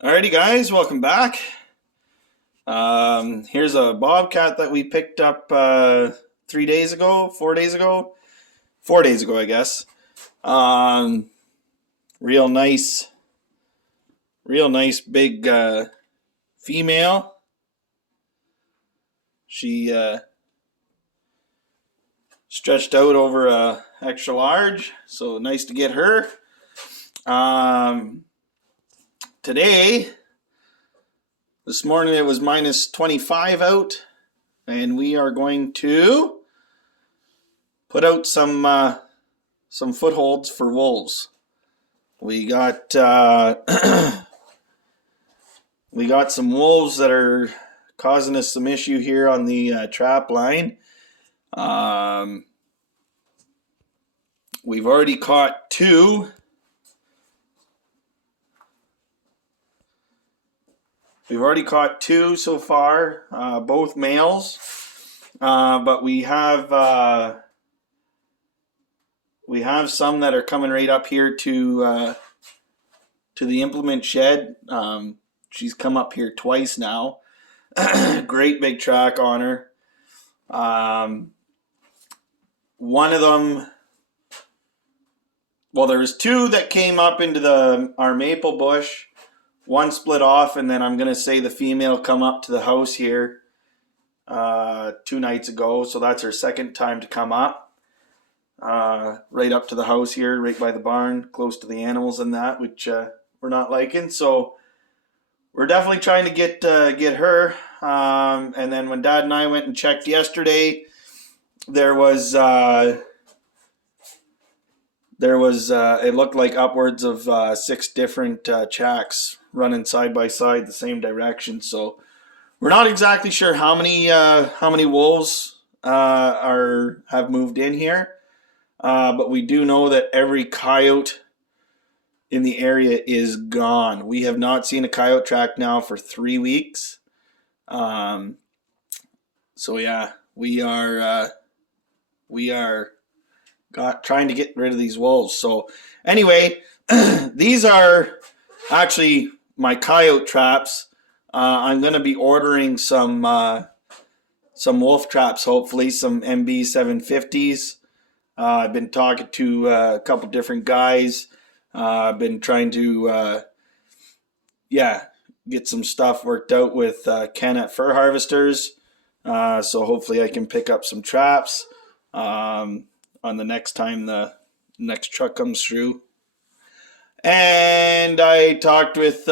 Alrighty, guys, welcome back. Here's a bobcat that we picked up 3 days ago, 4 days ago, 4 days ago, I guess. Um, real nice, real nice big female. She stretched out over a extra large, so nice to get her. Um, today, this morning it was minus 25 out, and we are going to put out some footholds for wolves. We got we got some wolves that are causing us some issue here on the trap line. Um, we've already caught two. We've already caught two so far, both males. But we have some that are coming right up here to the implement shed. She's come up here twice now. Great big track on her. One of them, well, there's two that came up into our maple bush. One split off, and then I'm going to say the female come up to the house here 2 nights ago. So that's her second time to come up. Right up to the house here, right by the barn, close to the animals and that, which we're not liking. So we're definitely trying to get her. And then when Dad and I went and checked yesterday, there was it looked like upwards of 6 different chacks running side by side the same direction. So we're not exactly sure how many wolves have moved in here, but we do know that every coyote in the area is gone. We have not seen a coyote track now for 3 weeks. So yeah, we are trying to get rid of these wolves. So anyway, these are actually my coyote traps. I'm going to be ordering some wolf traps, hopefully some MB 750s. I've been talking to a couple different guys. I've been trying to get some stuff worked out with Ken at Fur Harvesters. So hopefully I can pick up some traps on the next time the next truck comes through. And I talked with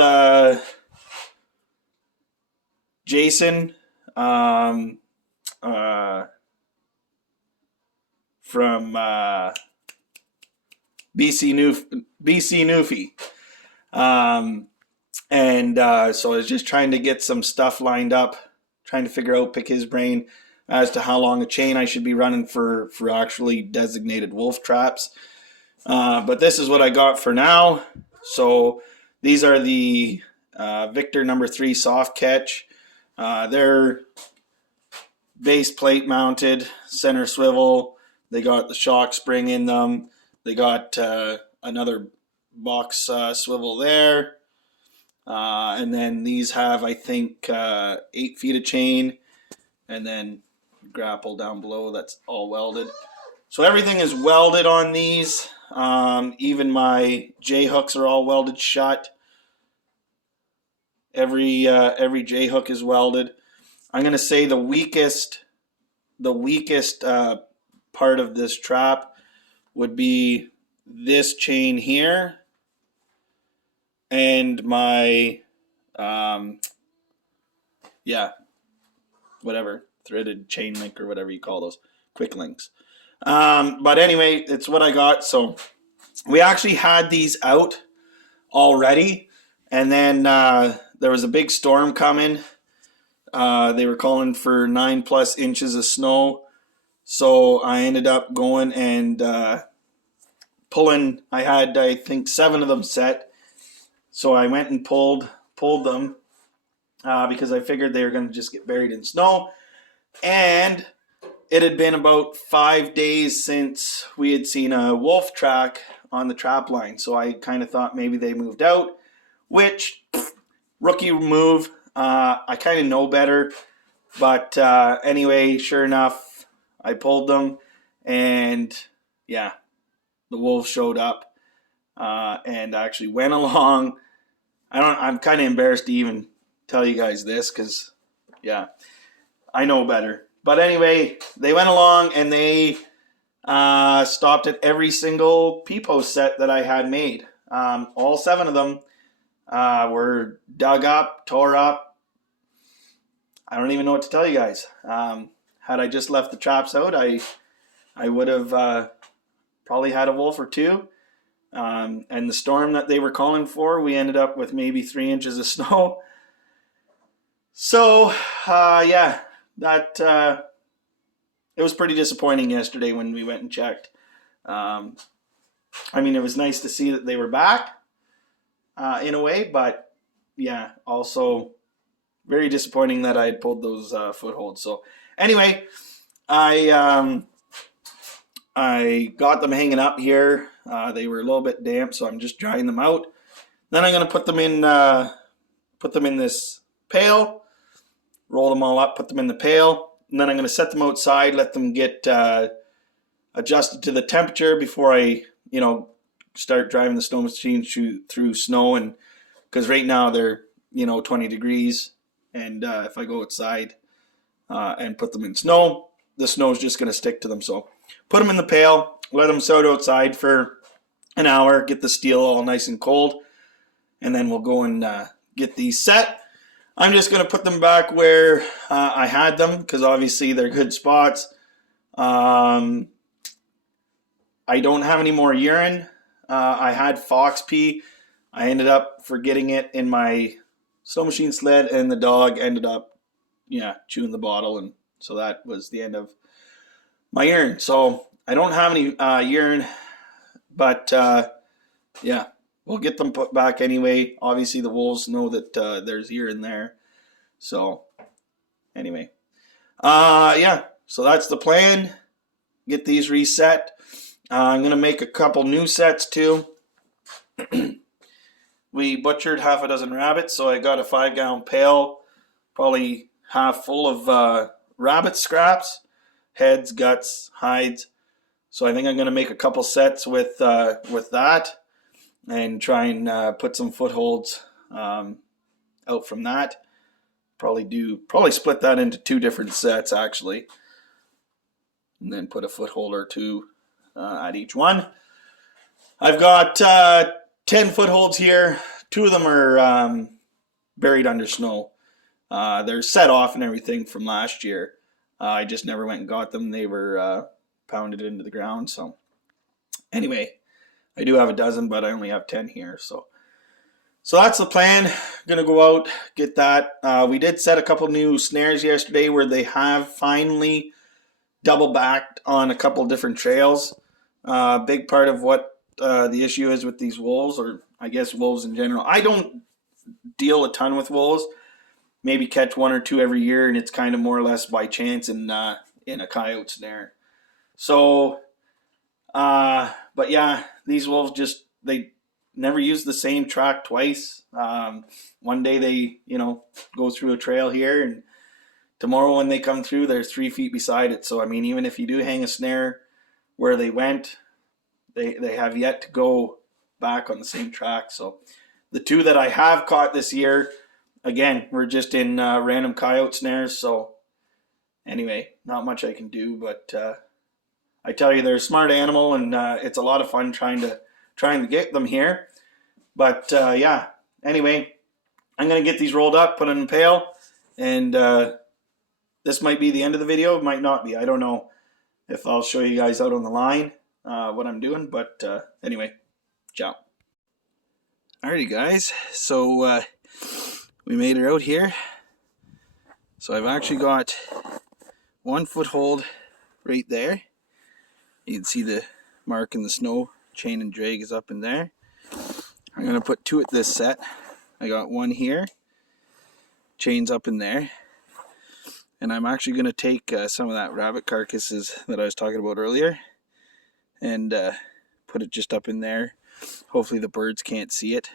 Jason from BC Newfie. So I was just trying to get some stuff lined up, trying to pick his brain as to how long a chain I should be running for actually designated wolf traps. But this is what I got for now. So these are the Victor number 3 soft catch. They're base plate mounted, center swivel. They got the shock spring in them. They got another box swivel there. And then these have, I think, 8 feet of chain. And then grapple down below, that's all welded. So everything is welded on these. Even my J hooks are all welded shut. Every J hook is welded. I'm gonna say the weakest part of this trap would be this chain here and my whatever threaded chain link or whatever you call those, quick links. But anyway, it's what I got. So we actually had these out already, and then there was a big storm coming. They were calling for 9+ inches of snow. So I ended up going and pulling. I had, I think, 7 of them set. So I went and pulled them because I figured they were going to just get buried in snow. And it had been about 5 days since we had seen a wolf track on the trap line. So I kind of thought maybe they moved out, which rookie move. I kind of know better, but anyway, sure enough, I pulled them, and yeah, the wolves showed up and actually went along. I'm kind of embarrassed to even tell you guys this because, yeah, I know better. But anyway, they went along and they stopped at every single P-post set that I had made. All 7 of them were dug up, tore up. I don't even know what to tell you guys. Had I just left the traps out, I would have probably had a wolf or 2. And the storm that they were calling for, we ended up with maybe 3 inches of snow. So, yeah, that it was pretty disappointing yesterday when we went and checked. I mean, it was nice to see that they were back in a way, but yeah, also very disappointing that I had pulled those footholds. So anyway, I got them hanging up here. They were a little bit damp, so I'm just drying them out. Then I'm going to put them in this pail, roll them all up, put them in the pail, and then I'm going to set them outside, let them get adjusted to the temperature before I, start driving the snow machine through snow. And because right now they're 20 degrees, and if I go outside and put them in snow, the snow is just going to stick to them. So put them in the pail, let them soak outside for an hour, get the steel all nice and cold, and then we'll go and get these set. I'm just going to put them back where I had them because obviously they're good spots. I don't have any more urine. I had fox pee. I ended up forgetting it in my snow machine sled, and the dog ended up, chewing the bottle, and so that was the end of my urine. So I don't have any urine, but yeah, we'll get them put back anyway. Obviously, the wolves know that there's urine there. So anyway, yeah, so that's the plan. Get these reset. I'm going to make a couple new sets too. We butchered half a dozen rabbits, so I got a 5-gallon pail, probably half full of rabbit scraps, heads, guts, hides. So I think I'm going to make a couple sets with that and try and put some footholds out from that. Probably split that into 2 different sets actually, and then put a foothold or 2 at each one. I've got 10 footholds here. 2 of them are buried under snow. They're set off and everything from last year. I just never went and got them. They were pounded into the ground. So anyway, I do have a dozen, but I only have 10 here. So that's the plan. Gonna go out, get that. We did set a couple new snares yesterday where they have finally double backed on a couple different trails. Big part of what the issue is with these wolves, or I guess wolves in general. I don't deal a ton with wolves. Maybe catch 1 or 2 every year, and it's kind of more or less by chance in a coyote snare. So, but yeah, these wolves they never use the same track twice. One day they, go through a trail here, and tomorrow when they come through, they're 3 feet beside it. So, I mean, even if you do hang a snare where they went, they have yet to go back on the same track. So the 2 that I have caught this year, again, we're just in random coyote snares. So anyway, not much I can do, but I tell you, they're a smart animal, and it's a lot of fun trying to get them here. But yeah, anyway, I'm going to get these rolled up, put in a pail, and this might be the end of the video. It might not be. I don't know if I'll show you guys out on the line what I'm doing. But anyway, ciao. Alrighty, guys. So we made her out here. So I've actually got 1 foothold right there. You can see the mark in the snow. Chain and drag is up in there. I'm going to put 2 at this set. I got 1 here. Chain's up in there. And I'm actually going to take some of that rabbit carcasses that I was talking about earlier and put it just up in there. Hopefully the birds can't see it.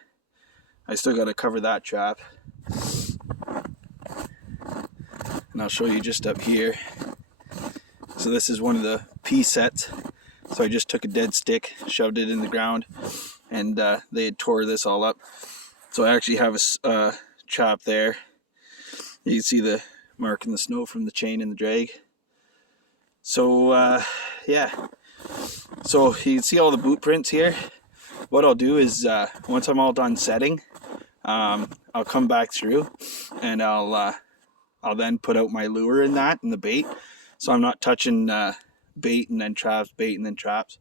I still got to cover that trap. And I'll show you just up here. So this is one of the P sets. So I just took a dead stick, shoved it in the ground, and they had tore this all up. So I actually have a trap there. You can see the mark in the snow from the chain and the drag. So yeah, so you can see all the boot prints here. What I'll do is once I'm all done setting, I'll come back through and I'll then put out my lure in that and the bait, so I'm not touching bait and then traps, bait and then traps.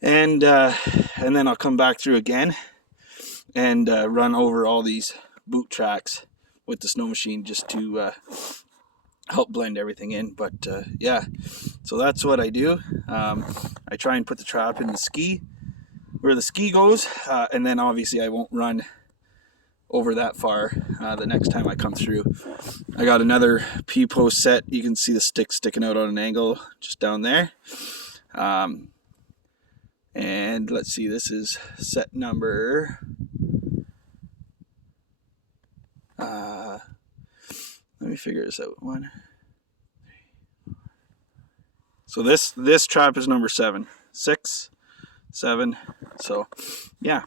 And then I'll come back through again and run over all these boot tracks with the snow machine just to help blend everything in. But yeah, so that's what I do. I try and put the trap in the ski where the ski goes, and then obviously I won't run over that far the next time I come through. I got another P-post set. You can see the stick sticking out on an angle just down there. And let's see, this is set number let me figure this out. 1, 3, 4. So this trap is number 7, 6, 7. So yeah,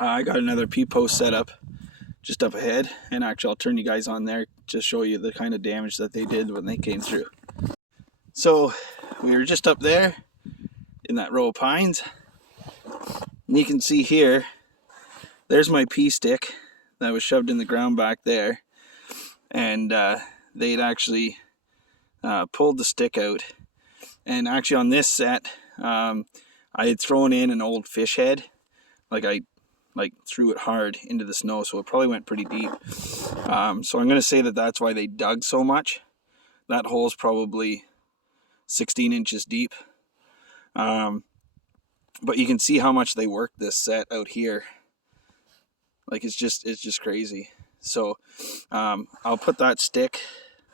I got another P-post set up just up ahead, and actually I'll turn you guys on there to show you the kind of damage that they did when they came through. So we were just up there in that row of pines, and you can see here, there's my P stick that was shoved in the ground back there, and they'd actually pulled the stick out. And actually on this set, I had thrown in an old fish head, I threw it hard into the snow, so it probably went pretty deep. So I'm going to say that that's why they dug so much. That hole's probably 16 inches deep. But you can see how much they worked this set out here. It's just crazy. So I'll put that stick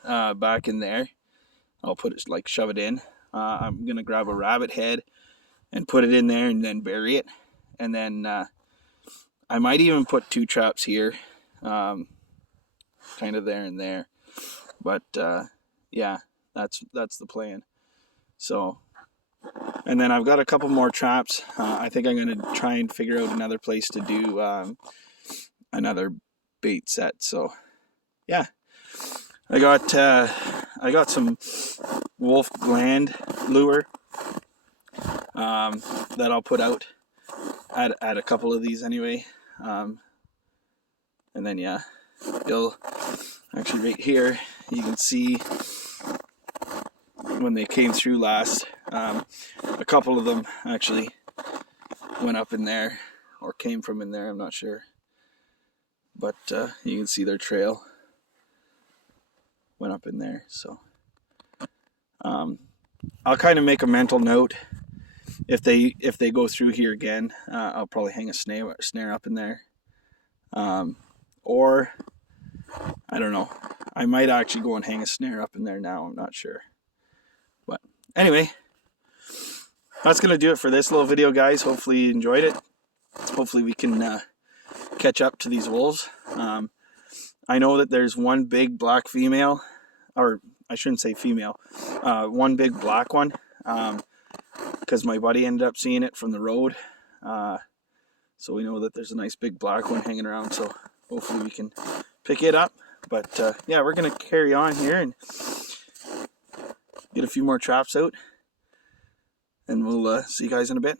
back in there. I'll put it, shove it in. I'm going to grab a rabbit head and put it in there and then bury it. And then I might even put 2 traps here, kind of there and there. But yeah, that's the plan. So, and then I've got a couple more traps. I think I'm going to try and figure out another place to do another bait set. So yeah, I got some Wolf Gland lure that I'll put out at a couple of these anyway. And then yeah, you'll actually right here you can see when they came through last, a couple of them actually went up in there or came from in there, I'm not sure, but you can see their trail went up in there. So I'll kind of make a mental note if they go through here again. I'll probably hang a snare up in there, or I don't know, I might actually go and hang a snare up in there now, I'm not sure. But anyway, that's gonna do it for this little video, guys. Hopefully you enjoyed it. Hopefully we can catch up to these wolves. I know that there's one big black female, or I shouldn't say female, one big black one, because my buddy ended up seeing it from the road. So we know that there's a nice big black one hanging around, so hopefully we can pick it up. But yeah, we're gonna carry on here and get a few more traps out, and we'll see you guys in a bit.